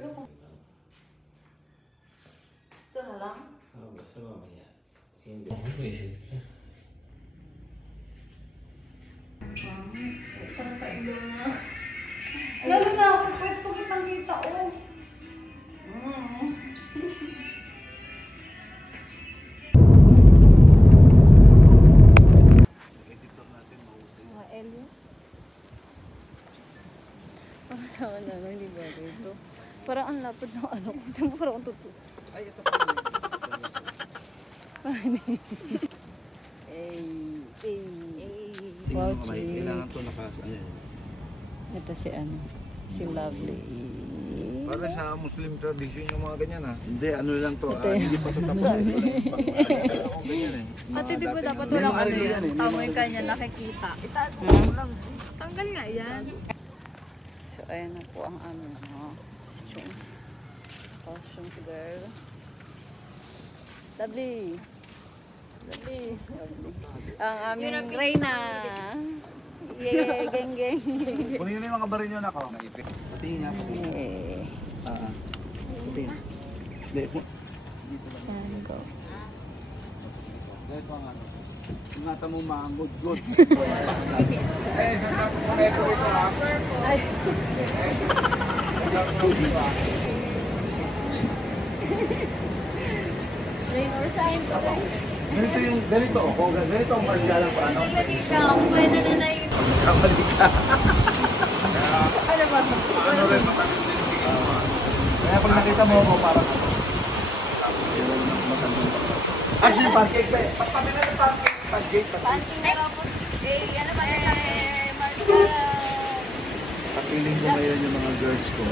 Pero kung... Ito na lang? Oo, basta mamaya. Hindi. Parang kailo na. Lalo na ako, pwede ko kitang kita, oh. Mga Elio. Parang sa akin na lang, hindi ba ito? Parang ang lapad ng ano ko. Ito parang ang tuto. Ay, ito pa. Kailangan ito nakasaya. Ito si ano, si Lovely. Para sa Muslim tradition yung mga ganyan ha. Hindi, ano lang to. Hindi pa ito tapos. Ate, di ba dapat walang ano yan? Tama yung kanya nakikita. Itago mo lang. Tanggal nga yan. So, ayan na po ang aming costumes. Costumes girl. Lovely. Lovely. Lovely. Ang aming Reyna. Yeah, geng geng. Kunin nyo yung mga baril nyo na ako. Patingin nga. Patingin. Patingin. Hindi. And go. Ito ang ano. Ingatan mo maangod-god. Ay. Rain or shine to guys. Ganito ang margalang paano. Pwede na na yun. Kamali ka. Ano rin matagal din. Kaya pag nakita mo ako parang actually, pancake ba eh. Pagpabi na ng pancake. Pancake na po. Ano ba yan? Margarita. Papiling ko ngayon yung mga girls ko.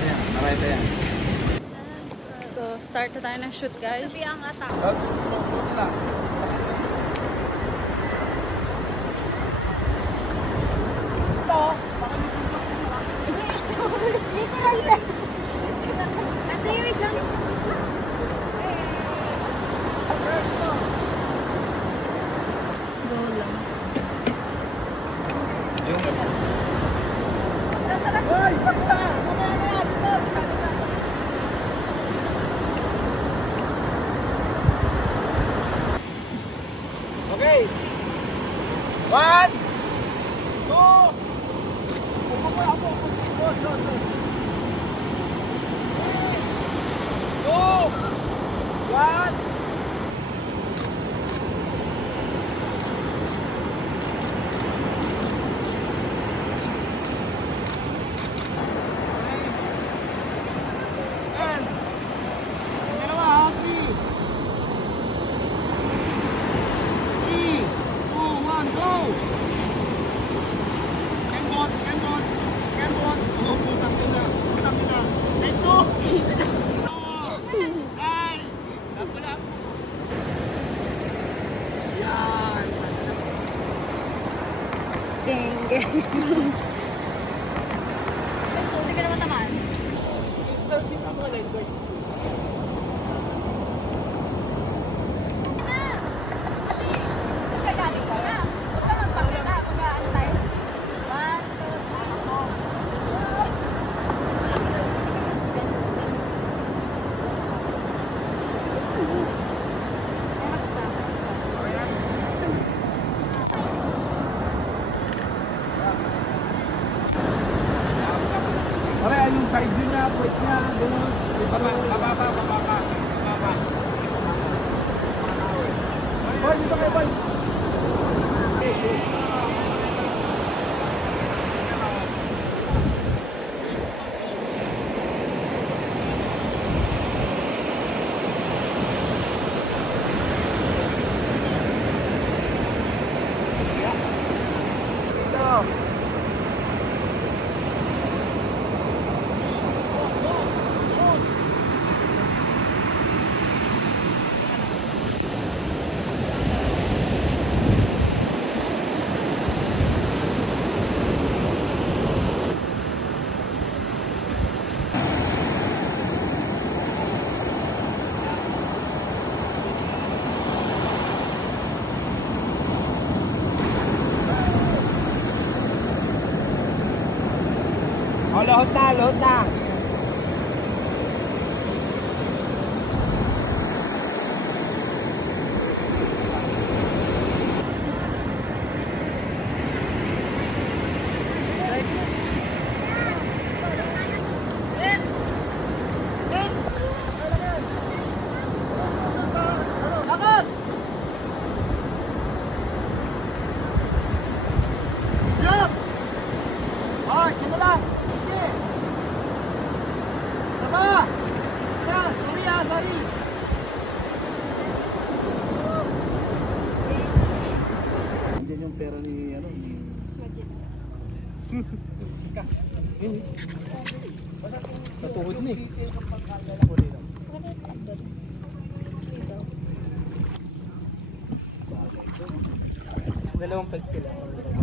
Ayan, narayta yan. So, start na tayo ng shoot guys. Sabi ang atak. Ate, wait lang. Go lang. Okay. 1, 2, 1. Geng geng. Hindi ka naman tamaan. Okay, yung side view niya, puwet niya, gano'n. Bababa. Boy, dito kayo, boy. Load na. Ano lang? Sige! Tama! Yeah, sorry sorry! Diyan yung pera ni ano ni Natuhod na eh. Dalawang pag sila.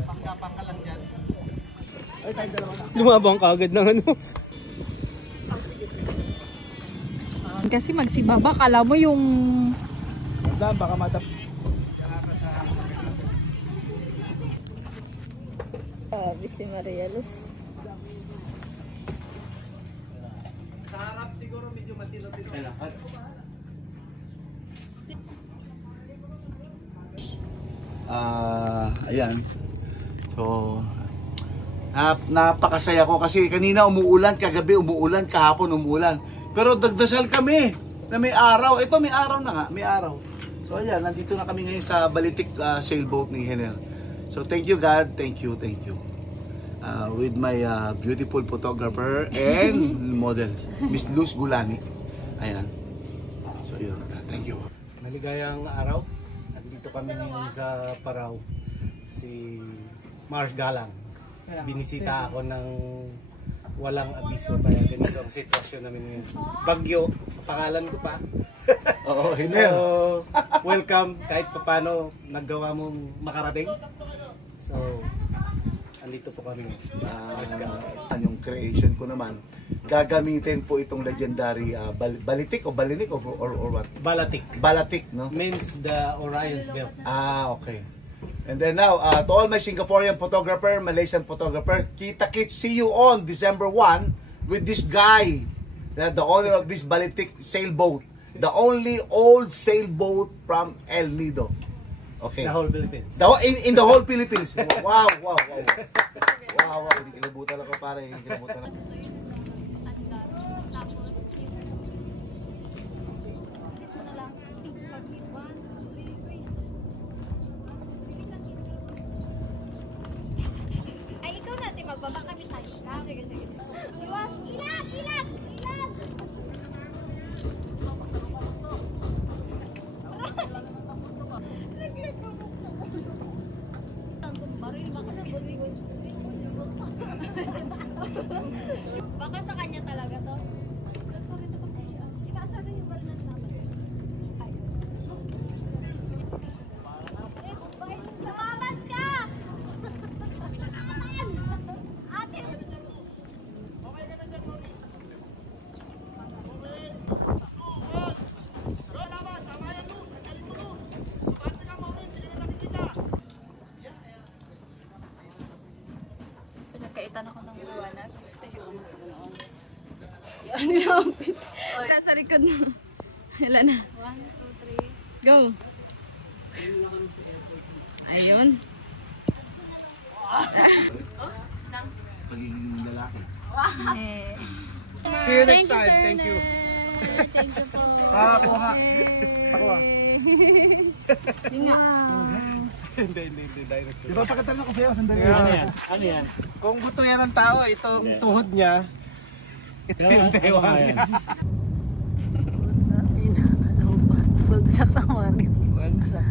Pangkapang ka lang dyan. Ay, tayo dalawa na. Lumabang ka agad ng ano. Kasi magsibaba, kala mo yung... baka matap. Si Maria Luz. Sa harap siguro medyo matilo-tilo. Ayan. So, napakasaya ko kasi kanina umuulan, kagabi umuulan, kahapon umuulan. Pero dagdasal kami na may araw. Ito may araw na nga, may araw. So ayan, nandito na kami ngayon sa Balitik sailboat ni Henel. So thank you God, thank you. With my beautiful photographer and models, Miss Luz Gulani. Ayan. So yun, thank you. Maligayang araw. Nandito kami sa Parao. Si Mars Galang. Binisita ako ng walang abiso. Kaya ganito ang sitwasyon namin ngayon. Bagyo, pangalan ko pa. Oo, Henel. So, welcome. Kahit papano naggawa mong makarating. So, andito po kami. Yung creation ko naman, gagamitin po itong legendary Balitik o Balinik or what? Balatik. Balatik, no? Means the Orion's Belt. Okay. And then now, to all my Singaporean photographer, Malaysian photographer, kita-kits, see you on December 1 with this guy, the owner of this Balitik sailboat, the only old sailboat from El Nido. Okay. The whole Philippines. In the whole Philippines. Wow. Hindi kinabutan ako pare. Hindi kinabutan ako. Ay, ikaw natin, magbaba kami tayo. Sige. Iwas! Ilag! Baka sa kanya talaga to. Itaas na yung baril na naman. Samaman ka! Ate! Pinagkaitan ako ng liwanag. Yan yung Sa likod na. Ilan na? 1, 2, 3. Go! Ayun. Pagiging lalaki. See you next time. Thank you. Thank you po. Ako nga. Hindi nga. Hindi. Di ba pagkatanong ko sa'yo, sandali. Ano yan? Kung gusto yan ng tao, itong tuhod niya, ito yung dewa niya. bagsak naman. Bagsak.